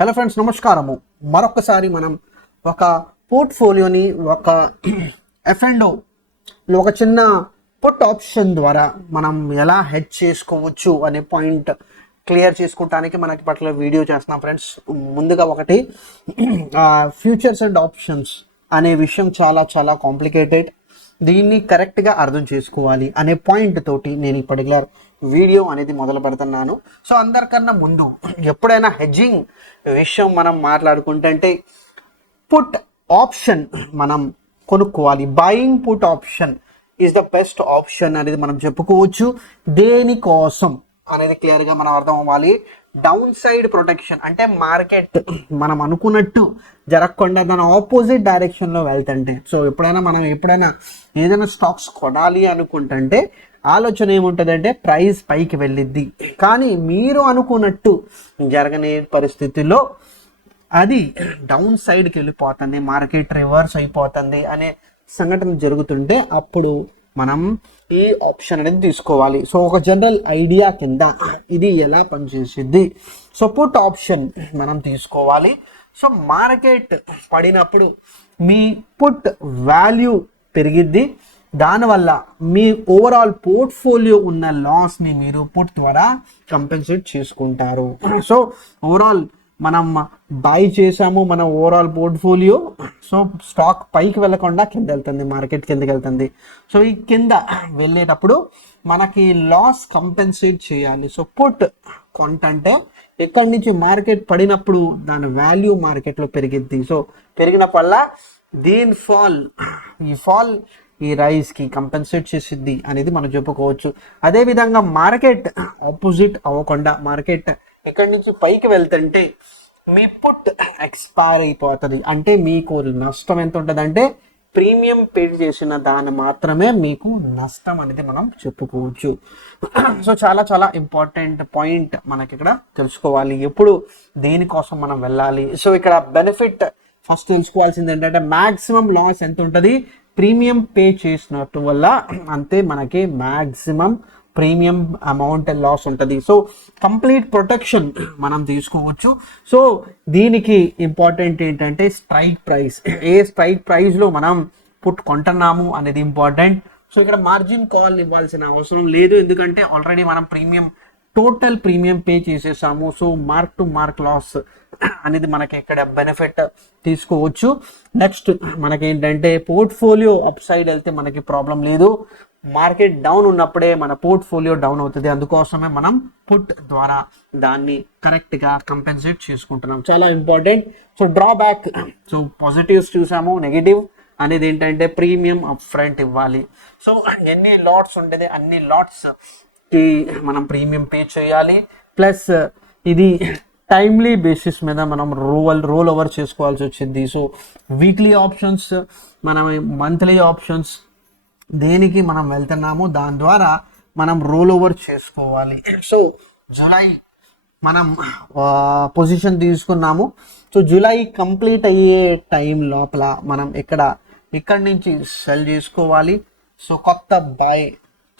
Hello friends, నమస్కారము. మరొకసారి మనం ఒక పోర్ట్ఫోలియోని ఒక ఎఫ్ఎండోలో ఒక చిన్న పుట్ ఆప్షన్ ద్వారా మనం ఎలా హెడ్జ్ చేసుకోవచ్చు అనే పాయింట్ క్లియర్ చేసుకోవడానికి మనకి పట్ల వీడియో చేస్తున్నాం ఫ్రెండ్స్. ముందుగా ఒకటి ఫ్యూచర్స్ అండ్ ఆప్షన్స్ అనే విషయం చాలా చాలా కాంప్లికేటెడ్. దీన్ని కరెక్ట్గా అర్థం చేసుకోవాలి అనే పాయింట్ తోటి నేను ఈ పర్టికులర్ వీడియో అనేది మొదలు పెడుతున్నాను. సో అందరికన్నా ముందు ఎప్పుడైనా హెడ్జింగ్ విషయం మనం మాట్లాడుకుంటే పుట్ ఆప్షన్ మనం కొనుక్కోవాలి. Buying put option is the best option అనేది మనం చెప్పుకోవచ్చు. దేనికోసం అనేది క్లియర్గా మనం అర్థం అవ్వాలి. డౌన్ సైడ్ ప్రొటెక్షన్ అంటే మార్కెట్ మనం అనుకున్నట్టు జరగకుండా దాని ఆపోజిట్ డైరెక్షన్లో వెళ్తుంటే, సో ఎప్పుడైనా ఏదైనా స్టాక్స్ కొనాలి అనుకుంటుంటే ఆలోచన ఏముంటుందంటే ప్రైస్ పైకి వెళ్ళిద్ది, కానీ మీరు అనుకున్నట్టు జరగని పరిస్థితుల్లో అది డౌన్ సైడ్కి వెళ్ళిపోతుంది, మార్కెట్ రివర్స్ అయిపోతుంది అనే సంఘటన జరుగుతుంటే అప్పుడు మనం ఈ ఆప్షన్ అనేది తీసుకోవాలి. సో ఒక జనరల్ ఐడియా కింద ఇది ఎలా పనిచేసిద్ది. సో పుట్ ఆప్షన్ మనం తీసుకోవాలి. సో మార్కెట్ పడినప్పుడు మీ పుట్ వాల్యూ పెరిగిద్ది, దానివల్ల మీ ఓవరాల్ పోర్ట్ఫోలియో ఉన్న లాస్ని మీరు పుట్ ద్వారా కంపెన్సేట్ చేసుకుంటారు. సో ఓవరాల్ మనం బై చేసాము మన ఓవరాల్ పోర్ట్ఫోలియో, సో స్టాక్ పైకి వెళ్ళకుండా కింద వెళ్తుంది, మార్కెట్ కిందకి వెళ్తుంది. సో ఈ కింద వెళ్ళేటప్పుడు మనకి లాస్ కంపెన్సేట్ చేయాలి. సో పుట్ కొంటే ఇక్కడి నుంచి మార్కెట్ పడినప్పుడు దాని వాల్యూ మార్కెట్లో పెరిగిద్ది. సో పెరిగినప్పుడల్లా దీని ఈ రైజ్కి కంపెన్సేట్ చేసిద్ది అనేది మనం చెప్పుకోవచ్చు. అదేవిధంగా మార్కెట్ ఆపోజిట్ అవ్వకుండా మార్కెట్ ఇక్కడి నుంచి పైకి వెళ్తుంటే మీ పుట్ ఎక్స్పైర్ అయిపోతుంది. అంటే మీకు నష్టం ఎంత ఉంటుంది అంటే ప్రీమియం పే చేసిన దాన్ని మాత్రమే మీకు నష్టం అనేది మనం చెప్పుకోవచ్చు. సో చాలా చాలా ఇంపార్టెంట్ పాయింట్ మనకి ఇక్కడ తెలుసుకోవాలి, ఎప్పుడు దేనికోసం మనం వెళ్ళాలి. సో ఇక్కడ బెనిఫిట్ ఫస్ట్ తెలుసుకోవాల్సింది ఏంటంటే మ్యాక్సిమం లాస్ ఎంత ఉంటుంది, ప్రీమియం పే చేసినట్టు వల్ల అంతే మనకి మ్యాక్సిమం ప్రీమియం అమౌంట్ లాస్ ఉంటుంది. సో కంప్లీట్ ప్రొటెక్షన్ మనం తీసుకోవచ్చు. సో దీనికి ఇంపార్టెంట్ ఏంటంటే స్ట్రైక్ ప్రైస్, ఏ స్ట్రైక్ ప్రైస్లో మనం పుట్ కొంటున్నాము అనేది ఇంపార్టెంట్. సో ఇక్కడ మార్జిన్ కాల్ ఇవ్వాల్సిన అవసరం లేదు, ఎందుకంటే ఆల్రెడీ మనం టోటల్ ప్రీమియం పే చేసేసాము. So mark to market loss అనేది మనకి ఇక్కడ బెనిఫిట్ తీసుకోవచ్చు. నెక్స్ట్ మనకేంటంటే పోర్ట్ఫోలియో అప్ సైడ్ వెళ్తే మనకి ప్రాబ్లం లేదు, మార్కెట్ డౌన్ ఉన్నప్పుడే మన పోర్ట్ఫోలియో డౌన్ అవుతుంది. అందుకోసమే మనం పుట్ ద్వారా దాన్ని కరెక్ట్గా కంపెన్సేట్ చేసుకుంటున్నాం, చాలా important. So drawback, so positives చూసాము, నెగిటివ్ అనేది ఏంటంటే ప్రీమియం అప్ ఫ్రంట్ ఇవ్వాలి. సో ఎన్ని లాట్స్ ఉంటుంది అన్ని లాట్స్కి మనం ప్రీమియం పే చేయాలి. ప్లస్ ఇది టైమ్లీ బేసిస్ మీద మనం రోల్ ఓవర్ చేసుకోవాల్సి వచ్చింది. సో వీక్లీ ఆప్షన్స్, మనం మంత్లీ ఆప్షన్స్ దేనికి మనం వెళ్తున్నామో దాని ద్వారా మనం రోల్ ఓవర్ చేసుకోవాలి. సో జూలై మనం పొజిషన్ తీసుకున్నాము. సో జూలై కంప్లీట్ అయ్యే టైం లోపల మనం ఇక్కడి నుంచి సెల్ చేసుకోవాలి. సో కొత్త బై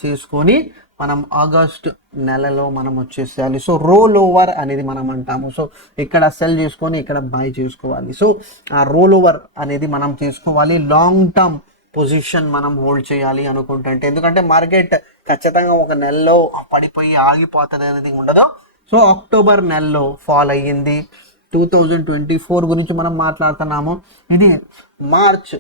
చేసుకొని మనం ఆగస్ట్ నెలలో మనం వచ్చేసేయాలి. సో రోల్ ఓవర్ అనేది మనం అంటాము. సో ఇక్కడ సెల్ చేసుకొని ఇక్కడ బై చేసుకోవాలి. సో ఆ రోల్ ఓవర్ అనేది మనం తీసుకోవాలి. లాంగ్ టర్మ్ పొజిషన్ మనం హోల్డ్ చేయాలి అనుకుంటుంటే, ఎందుకంటే మార్కెట్ ఖచ్చితంగా ఒక నెలలో పడిపోయి ఆగిపోతుంది అనేది ఉండదు. సో అక్టోబర్ నెలలో ఫాల్ అయ్యింది, 2024 గురించి మనం మాట్లాడుతున్నాము. ఇది మార్చ్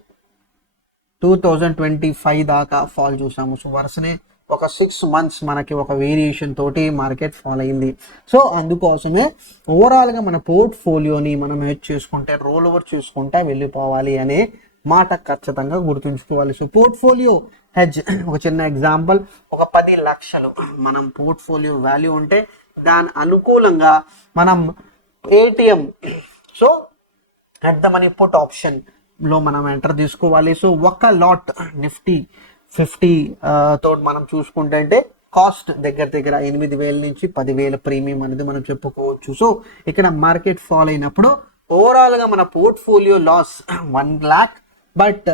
2025 దాకా ఫాల్ చూసాము. సో వరుసనే ఒక 6 months మనకి ఒక వేరియేషన్ తోటి మార్కెట్ ఫాల్ అయింది. సో అందుకోసమే ఓవరాల్గా మన పోర్ట్ఫోలియోని మనం హెడ్జ్ చేసుకుంటే, రోల్ ఓవర్ చేసుకుంటా వెళ్ళిపోవాలి అనే మాట ఖచ్చితంగా గుర్తుంచుకోవాలి. సో పోర్ట్ఫోలియో హెడ్జ్, ఒక చిన్న ఎగ్జాంపుల్, ఒక 10 లక్షలు మనం పోర్ట్ఫోలియో వాల్యూ ఉంటే దాని అనుకూలంగా మనం ATM, so at the money put ఆప్షన్లో మనం ఎంటర్ తీసుకోవాలి. సో ఒక లాట్ నిఫ్టీ 50 తోటి మనం చూసుకుంటే కాస్ట్ దగ్గర 8,000 నుంచి 10,000 ప్రీమియం అనేది మనం చెప్పుకోవచ్చు. సో ఇక్కడ మార్కెట్ ఫాల్ అయినప్పుడు ఓవరాల్గా మన portfolio loss 1 lakh, but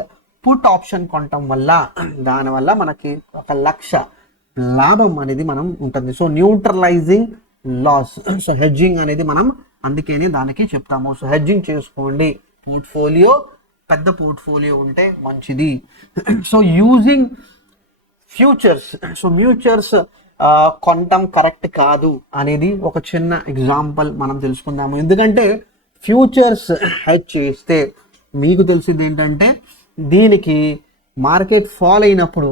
put option కొనటం వల్ల దానివల్ల మనకి 1 లక్ష లాభం అనేది మనం ఉంటుంది. So neutralising loss, so hedging అనేది మనం అందుకని దానికి చెప్తాము. సో హెడ్జింగ్ చేసుకోండి, పోర్ట్ఫోలియో పెద్ద పోర్ట్ఫోలియో ఉంటే మంచిది. So using futures, so futures కొనటం కరెక్ట్ కాదు అనేది ఒక చిన్న ఎగ్జాంపుల్ మనం తెలుసుకుందాము. ఎందుకంటే ఫ్యూచర్స్ హెడ్జ్ చేస్తే మీకు తెలిసింది ఏంటంటే దీనికి మార్కెట్ ఫాల్ అయినప్పుడు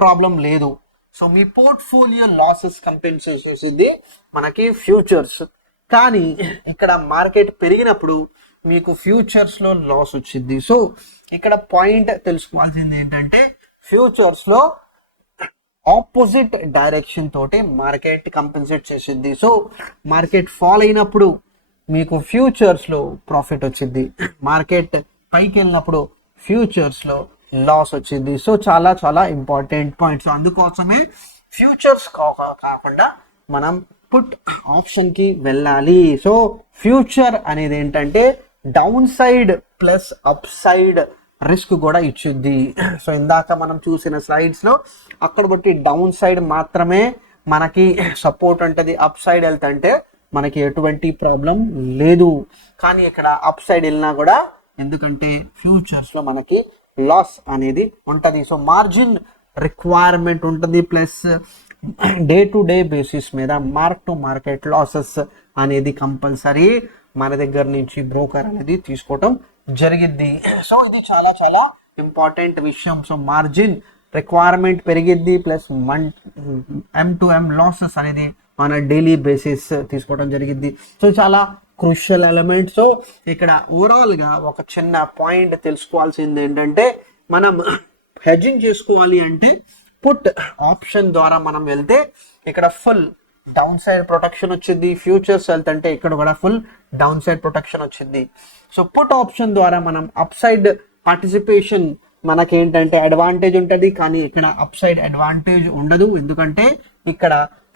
ప్రాబ్లం లేదు. సో మీ పోర్ట్ఫోలియో లాసెస్ కంపెన్సేట్ చేసింది మనకి ఫ్యూచర్స్. కానీ ఇక్కడ మార్కెట్ పెరిగినప్పుడు మీకు ఫ్యూచర్స్లో లాస్ వచ్చింది. సో ఇక్కడ పాయింట్ తెలుసుకోవాల్సింది ఏంటంటే ఫ్యూచర్స్లో ఆపోజిట్ డైరెక్షన్ తోటి మార్కెట్ కంపెన్సేట్ చేసింది. సో మార్కెట్ ఫాల్ అయినప్పుడు మీకు ఫ్యూచర్స్లో ప్రాఫిట్ వచ్చింది, మార్కెట్ పైకి వెళ్ళినప్పుడు ఫ్యూచర్స్లో లాస్ వచ్చింది. సో చాలా చాలా ఇంపార్టెంట్ పాయింట్. సో అందుకోసమే ఫ్యూచర్స్ కాకుండా మనం పుట్ ఆప్షన్కి వెళ్ళాలి. సో ఫ్యూచర్ అనేది ఏంటంటే down side plus up side risk కూడా ఇచ్చింది. సో ఇందాక మనం చూసిన స్లైడ్స్లో అక్కడ బట్టి డౌన్ సైడ్ మాత్రమే మనకి సపోర్ట్ ఉంటుంది, అప్ సైడ్ వెళ్తుంటే మనకి ఎటువంటి ప్రాబ్లం లేదు. కానీ ఇక్కడ అప్ సైడ్ వెళ్ళినా కూడా ఎందుకంటే ఫ్యూచర్స్లో మనకి లాస్ అనేది ఉంటుంది. సో మార్జిన్ రిక్వైర్మెంట్ ఉంటుంది, plus day to day basis మీద మార్క్ టు మార్కెట్ లాసెస్ అనేది కంపల్సరీ మన దగ్గర నుంచి బ్రోకర్ అనేది తీసుకోవటం జరిగిద్ది. సో ఇది చాలా చాలా ఇంపార్టెంట్ విషయం. సో మార్జిన్ రిక్వైర్మెంట్ పెరిగిద్ది, ప్లస్ M2M లాసెస్ అనేది మన డైలీ బేసిస్ తీసుకోవడం జరిగిద్ది. సో చాలా క్రూషియల్ ఎలిమెంట్. సో ఇక్కడ ఓవరాల్గా ఒక చిన్న పాయింట్ తెలుసుకోవాల్సింది ఏంటంటే మనం హెడ్జింగ్ చేసుకోవాలి అంటే పుట్ ఆప్షన్ ద్వారా మనం వెళ్తే ఇక్కడ ఫుల్ డౌన్ సైడ్ ప్రొటెక్షన్ వచ్చింది, ఫ్యూచర్స్ వెళ్తుంటే ఇక్కడ కూడా ఫుల్ డౌన్ సైడ్ ప్రొటెక్షన్ వచ్చింది. సో పుట్ ఆప్షన్ ద్వారా మనం అప్ సైడ్ పార్టిసిపేషన్ మనకేంటంటే అడ్వాంటేజ్ ఉంటుంది, కానీ ఇక్కడ అప్ సైడ్ అడ్వాంటేజ్ ఉండదు. ఎందుకంటే ఇక్కడ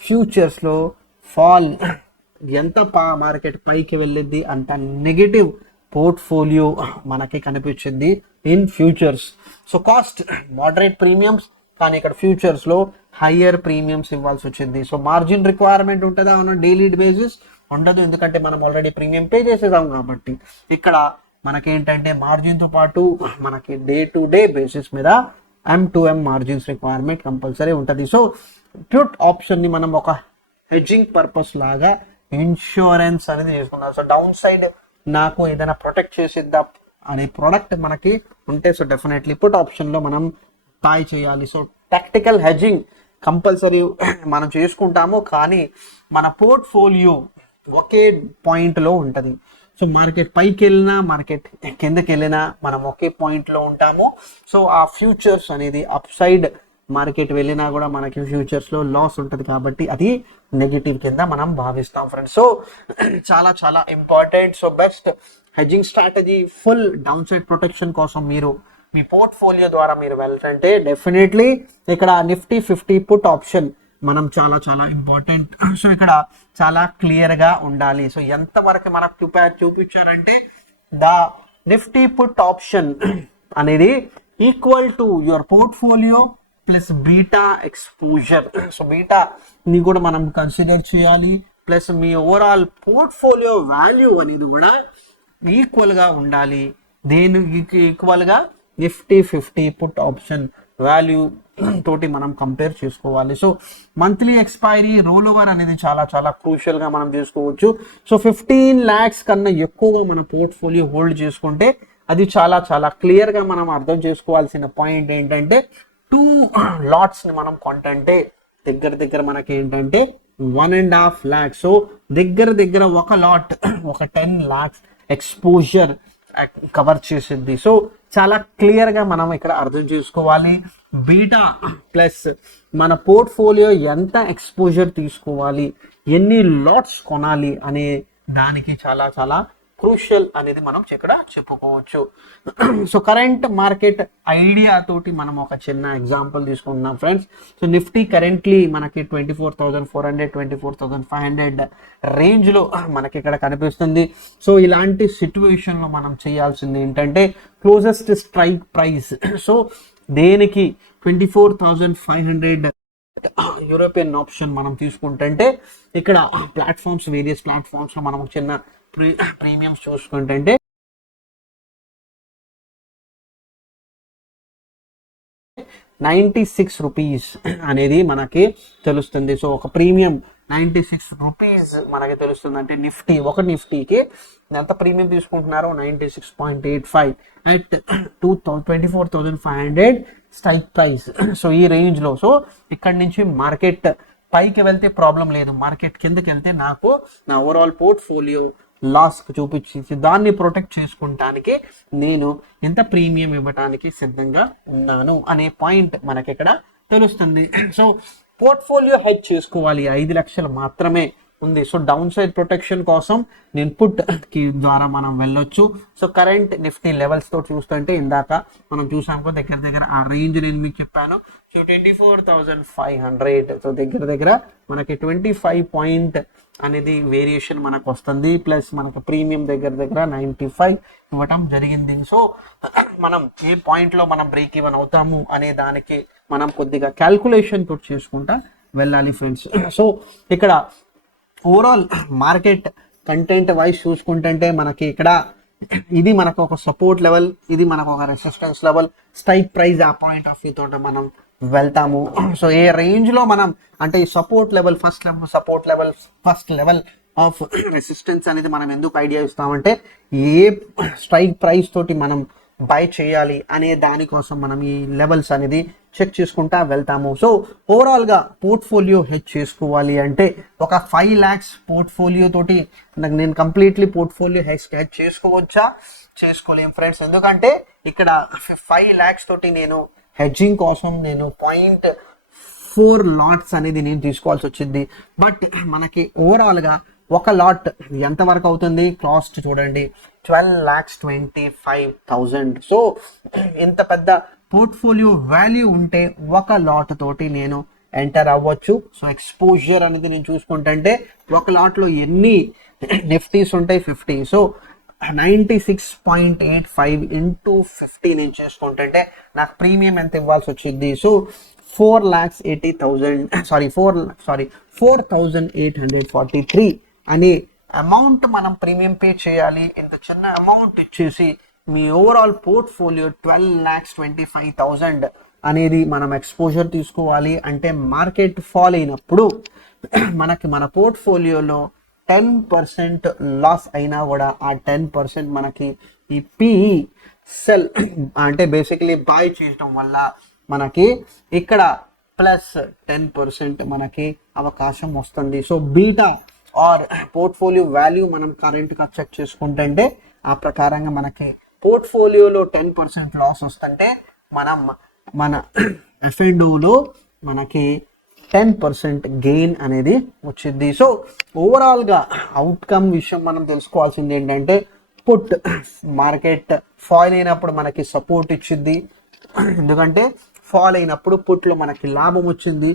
ఫ్యూచర్స్లో ఫాల్ ఎంత మార్కెట్ పైకి వెళ్ళిద్ది అంత నెగటివ్ పోర్ట్ఫోలియో మనకి కనిపించింది in futures. So cost moderate premiums, కానీ ఇక్కడ ఫ్యూచర్స్లో హయ్యర్ ప్రీమియమ్స్ ఇవ్వాల్సి వచ్చింది. సో మార్జిన్ రిక్వైర్మెంట్ ఉంటుందా ఆన్ డైలీ బేసిస్? ఉండదు, ఎందుకంటే మనం ఆల్రెడీ ప్రీమియం పే చేసేదాం కాబట్టి. ఇక్కడ మనకేంటంటే మార్జిన్తో పాటు మనకి డే టు డే బేసిస్ మీద M2M మార్జిన్స్ రిక్వైర్మెంట్ కంపల్సరీ ఉంటుంది. సో ప్యూట్ ఆప్షన్ని మనం ఒక హెడ్జింగ్ పర్పస్ లాగా ఇన్సూరెన్స్ అనేది చేసుకున్నాం. సో డౌన్ సైడ్ నాకు ఏదైనా ప్రొటెక్ట్ చేసిద్దా అనే ప్రోడక్ట్ మనకి ఉంటే సో డెఫినెట్లీ పుట్ ఆప్షన్లో మనం బై చేయాలి. సో టాక్టికల్ హెడ్జింగ్ కంపల్సరీ మనం చేసుకుంటాము, కానీ మన పోర్ట్ఫోలియో ఒకే పాయింట్లో ఉంటుంది. సో మార్కెట్ పైకి వెళ్ళినా మార్కెట్ కిందకి వెళ్ళినా మనం ఒకే పాయింట్లో ఉంటాము. సో ఆ ఫ్యూచర్స్ అనేది అప్ సైడ్ మార్కెట్ వెళ్ళినా కూడా మనకి ఫ్యూచర్స్లో లాస్ ఉంటుంది, కాబట్టి అది నెగిటివ్ కింద మనం భావిస్తాం ఫ్రెండ్స్. సో చాలా చాలా important. So best hedging strategy full down side protection కోసం మీరు మీ పోర్ట్ఫోలియో ద్వారా మీరు వెళ్ళాలంటే డెఫినెట్లీ ఇక్కడ నిఫ్టీ 50 పుట్ ఆప్షన్ మనం చాలా చాలా ఇంపార్టెంట్. సో ఇక్కడ చాలా క్లియర్గా ఉండాలి. సో ఎంతవరకు మనకు చూపించారంటే ద నిఫ్టీ పుట్ ఆప్షన్ అనేది equal to your portfolio plus beta exposure. So బీటాని కూడా మనం కన్సిడర్ చేయాలి, ప్లస్ మీ ఓవరాల్ పోర్ట్ఫోలియో వాల్యూ అనేది కూడా ఈక్వల్గా ఉండాలి. దేనికి ఈక్వల్గా? నిఫ్టీ 50 పుట్ ఆప్షన్ వాల్యూ తోటి మనం కంపేర్ చేసుకోవాలి. So monthly expiry role over అనేది చాలా చాలా క్రూషియల్గా మనం చేసుకోవచ్చు. సో 15 lakhs కన్నా ఎక్కువగా మన పోర్ట్ఫోలియో హోల్డ్ చేసుకుంటే అది చాలా చాలా క్లియర్గా మనం అర్థం చేసుకోవాల్సిన పాయింట్ ఏంటంటే 2 lotsని మనం కొంటే దగ్గర మనకి ఏంటంటే 1.5 lakhs. సో దగ్గర ఒక లాట్ ఒక 10 lakhs ఎక్స్పోజర్ కవర్ చేసింది. సో చాలా క్లియర్గా మనం ఇక్కడ అర్థం చేసుకోవాలి. బీటా ప్లస్ మన పోర్ట్ఫోలియో ఎంత ఎక్స్పోజర్ తీసుకోవాలి, ఎన్ని లాట్స్ కొనాలి అనే దానికి చాలా చాలా క్రూషియల్ అనేది మనం ఇక్కడ చెప్పుకోవచ్చు. సో కరెంట్ మార్కెట్ ఐడియా తోటి మనం ఒక చిన్న ఎగ్జాంపుల్ తీసుకుంటున్నాం ఫ్రెండ్స్. సో నిఫ్టీ కరెంట్లీ మనకి 24,400 24,500 రేంజ్లో మనకి ఇక్కడ కనిపిస్తుంది. సో ఇలాంటి సిచ్యువేషన్లో మనం చేయాల్సింది ఏంటంటే క్లోజెస్ట్ స్ట్రైక్ ప్రైస్. సో దేనికి 24,500 యూరోపియన్ ఆప్షన్ మనం తీసుకుంటుంటే ఇక్కడ ప్లాట్ఫామ్స్, వేరియస్ ప్లాట్ఫామ్స్ మనం చిన్న ప్రీమియమ్స్ చూసుకుంటుంటే 96 రూపీస్ అనేది మనకి తెలుస్తుంది. సో ఒక ప్రీమియం 96 రూపీస్ మనకి తెలుస్తుంది. అంటే నిఫ్టీ, ఒక నిఫ్టీకి ఎంత ప్రీమియం తీసుకుంటున్నారో 96.85 అట్ 24,500 స్ట్రైక్ ప్రైస్. సో ఈ రేంజ్లో. సో ఇక్కడ నుంచి మార్కెట్ పైకి వెళ్తే ప్రాబ్లం లేదు, మార్కెట్ కిందకి వెళ్తే నాకు నా ఓవరాల్ పోర్ట్ఫోలియో లాస్ చూపించి దాన్ని ప్రొటెక్ట్ చేసుకుంటానికి నేను ఎంత ప్రీమియం ఇవ్వడానికి సిద్ధంగా ఉన్నాను అనే పాయింట్ మనకి ఇక్కడ తెలుస్తుంది. సో పోర్ట్ఫోలియో హెడ్జ్ చేసుకోవాలి, 5 లక్షలు మాత్రమే ఉంది. సో డౌన్ సైడ్ ప్రొటెక్షన్ కోసం నేను పుట్ కి ద్వారా మనం వెళ్ళొచ్చు. సో కరెంట్ నిఫ్టీ లెవెల్స్ తో చూస్తుంటే ఇందాక మనం చూసాము దగ్గర దగ్గర ఆ రేంజ్ నేను మీకు చెప్పాను. సో 24,500. సో దగ్గర మనకి 25 పాయింట్ అనేది వేరియేషన్ మనకు వస్తుంది. ప్లస్ మనకు ప్రీమియం దగ్గర 95 ఇవ్వటం జరిగింది. సో మనం ఏ పాయింట్ లో మనం బ్రేక్ ఈవెన్ అవుతాము అనే దానికి మనం కొద్దిగా క్యాల్కులేషన్ తోటి చేసుకుంటా వెళ్ళాలి ఫ్రెండ్స్. సో ఇక్కడ ఓవరాల్ మార్కెట్ కంటెంట్ వైజ్ చూసుకుంటుంటే మనకి ఇక్కడ ఇది మనకు ఒక సపోర్ట్ లెవెల్, ఇది మనకు ఒక రెసిస్టెన్స్ లెవెల్, స్ట్రైక్ ప్రైస్ ఆ పాయింట్ ఆఫ్ వ్యూ తోటి మనం వెళ్తాము. సో ఏ రేంజ్ లో మనం అంటే ఈ support level first level of resistance అనేది మనం ఎందుకు ఐడియా ఇస్తామంటే ఏ స్ట్రైక్ ప్రైస్ తోటి మనం బై చేయాలి అనే దానికోసం మనం ఈ లెవెల్స్ అనేది చెక్ చేసుకుంటా వెళ్తాము. సో ఓవరాల్ గా పోర్ట్ఫోలియో హెడ్జ్ చేసుకోవాలి అంటే ఒక 5 lakhs పోర్ట్ఫోలియో తోటి నేను కంప్లీట్లీ పోర్ట్ఫోలియో హెడ్జ్ చేసుకోవచ్చా? చేసుకోలేం ఫ్రెండ్స్. ఎందుకంటే ఇక్కడ 5 lakhs తోటి నేను హెడ్జింగ్ కోసం నేను 0.4 lots అనేది నేను తీసుకోవాల్సి వచ్చింది. బట్ మనకి ఓవరాల్ గా ఒక లాట్ ఎంత వరకు అవుతుంది? కాస్ట్ చూడండి 12,25,000. సో ఇంత పెద్ద పోర్ట్ఫోలియో వాల్యూ ఉంటే ఒక లాట్ తోటి నేను ఎంటర్ అవ్వచ్చు. సో ఎక్స్పోజర్ అనేది నేను చూసుకుంటే ఒక లాట్ లో ఎన్ని నిఫ్టీస్ ఉంటాయి? 50. సో 96.85 into 50 నేను చేసుకుంటుంటే నాకు ప్రీమియం ఎంత ఇవ్వాల్సి వచ్చింది? సో 4,843 అనే అమౌంట్ మనం ప్రీమియం పే చేయాలి. ఇంత చిన్న అమౌంట్ ఇచ్చేసి మీ ఓవరాల్ పోర్ట్ఫోలియో 12,25,000 అనేది మనం ఎక్స్పోజర్ తీసుకోవాలి. అంటే మార్కెట్ ఫాల్ అయినప్పుడు మనకి మన పోర్ట్ఫోలియోలో 10% లాస్ అయినా కూడా ఆ 10% మనకి ఈ పిఈ సెల్ అంటే బేసికలీ బై చేయడం వల్ల మనకి ఇక్కడ ప్లస్ 10% మనకి అవకాశం వస్తుంది. So beta or portfolio value మనం కరెంట్గా చెక్ చేసుకుంటుంటే ఆ ప్రకారంగా మనకి పోర్ట్ఫోలియోలో 10% లాస్ వస్తుంటే మన ఎఫ్ఎండోలో మనకి 10% గెయిన్ అనేది వచ్చింది. సో ఓవరాల్గా అవుట్కమ్ విషయం మనం తెలుసుకోవాల్సింది ఏంటంటే పుట్ మార్కెట్ ఫాల్ అయినప్పుడు మనకి సపోర్ట్ ఇచ్చింది. ఎందుకంటే ఫాల్ అయినప్పుడు పుట్లో మనకి లాభం వచ్చింది,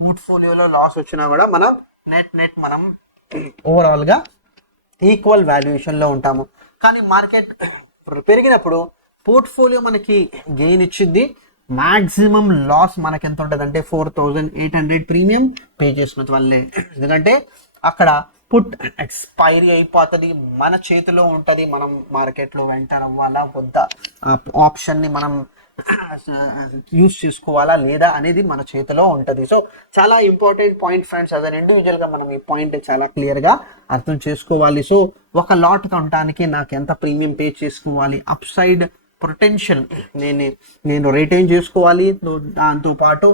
పోర్ట్ఫోలియోలో లాస్ వచ్చినా కూడా మనం నెట్ మనం ఓవరాల్గా ఈక్వల్ వాల్యుయేషన్లో ఉంటాము. కానీ మార్కెట్ పెరిగినప్పుడు పోర్ట్ఫోలియో మనకి గెయిన్ ఇచ్చింది. మాక్సిమం లాస్ మనకి ఎంత ఉంటుంది అంటే 4,800 ప్రీమియం పే చేసినంత వల్లే. ఎందుకంటే అక్కడ పుట్ ఎక్స్పైరీ అయిపోతుంది, మన చేతిలో ఉంటుంది. మనం మార్కెట్లో ఎంటర్ అవ్వాలా వద్దా, ఆప్షన్ని మనం యూజ్ చేసుకోవాలా లేదా అనేది మన చేతిలో ఉంటుంది. సో చాలా ఇంపార్టెంట్ పాయింట్ ఫ్రెండ్స్. అదే ఇండివిజువల్గా మనం ఈ పాయింట్ చాలా క్లియర్గా అర్థం చేసుకోవాలి. సో ఒక లాట్ కొనడానికి నాకు ఎంత ప్రీమియం పే చేసుకోవాలి, అప్ సైడ్ పొటెన్షియల్ నేను రిటైన్ చేసుకోవాలి. దాంతోపాటు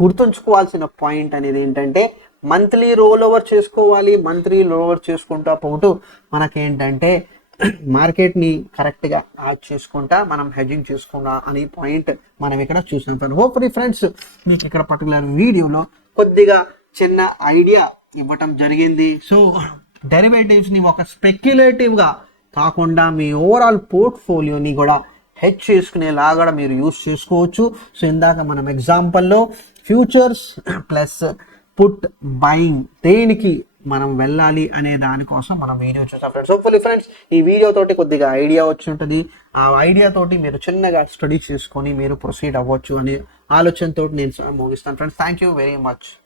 గుర్తుంచుకోవాల్సిన పాయింట్ అనేది ఏంటంటే మంత్లీ రోల్ ఓవర్ చేసుకోవాలి. మంత్లీ రోల్ ఓవర్ చేసుకుంటా పోతూ మనకేంటంటే మార్కెట్ని కరెక్ట్గా యాడ్ చేసుకుంటా మనం హెడ్జింగ్ చేసుకుంటా అనే పాయింట్ మనం ఇక్కడ చూసాం. హోప్ఫుల్లీ ఫ్రెండ్స్ మీకు ఇక్కడ పర్టికులర్ వీడియోలో కొద్దిగా చిన్న ఐడియా ఇవ్వటం జరిగింది. సో డెరివేటివ్స్ని ఒక స్పెక్యులేటివ్గా కాకుండా మీ ఓవరాల్ పోర్ట్ఫోలియోని కూడా హెడ్జ్ చేసుకునేలాగా మీరు యూస్ చేసుకోవచ్చు. సో ఇందాక మనం ఎగ్జాంపుల్లో ఫ్యూచర్స్ ప్లస్ పుట్ బయింగ్ దేనికి మనం వెళ్ళాలి అనే దానికోసం మనం వీడియో చూసాం ఫ్రెండ్స్. హోప్ఫుల్లీ ఫ్రెండ్స్ ఈ వీడియో తోటి కొద్దిగా ఐడియా వచ్చి ఉంటుంది. ఆ ఐడియా తోటి మీరు చిన్నగా స్టడీ చేసుకొని మీరు ప్రొసీడ్ అవ్వచ్చు అనే ఆలోచనతో నేను ముగిస్తాను friends. Thank you very much.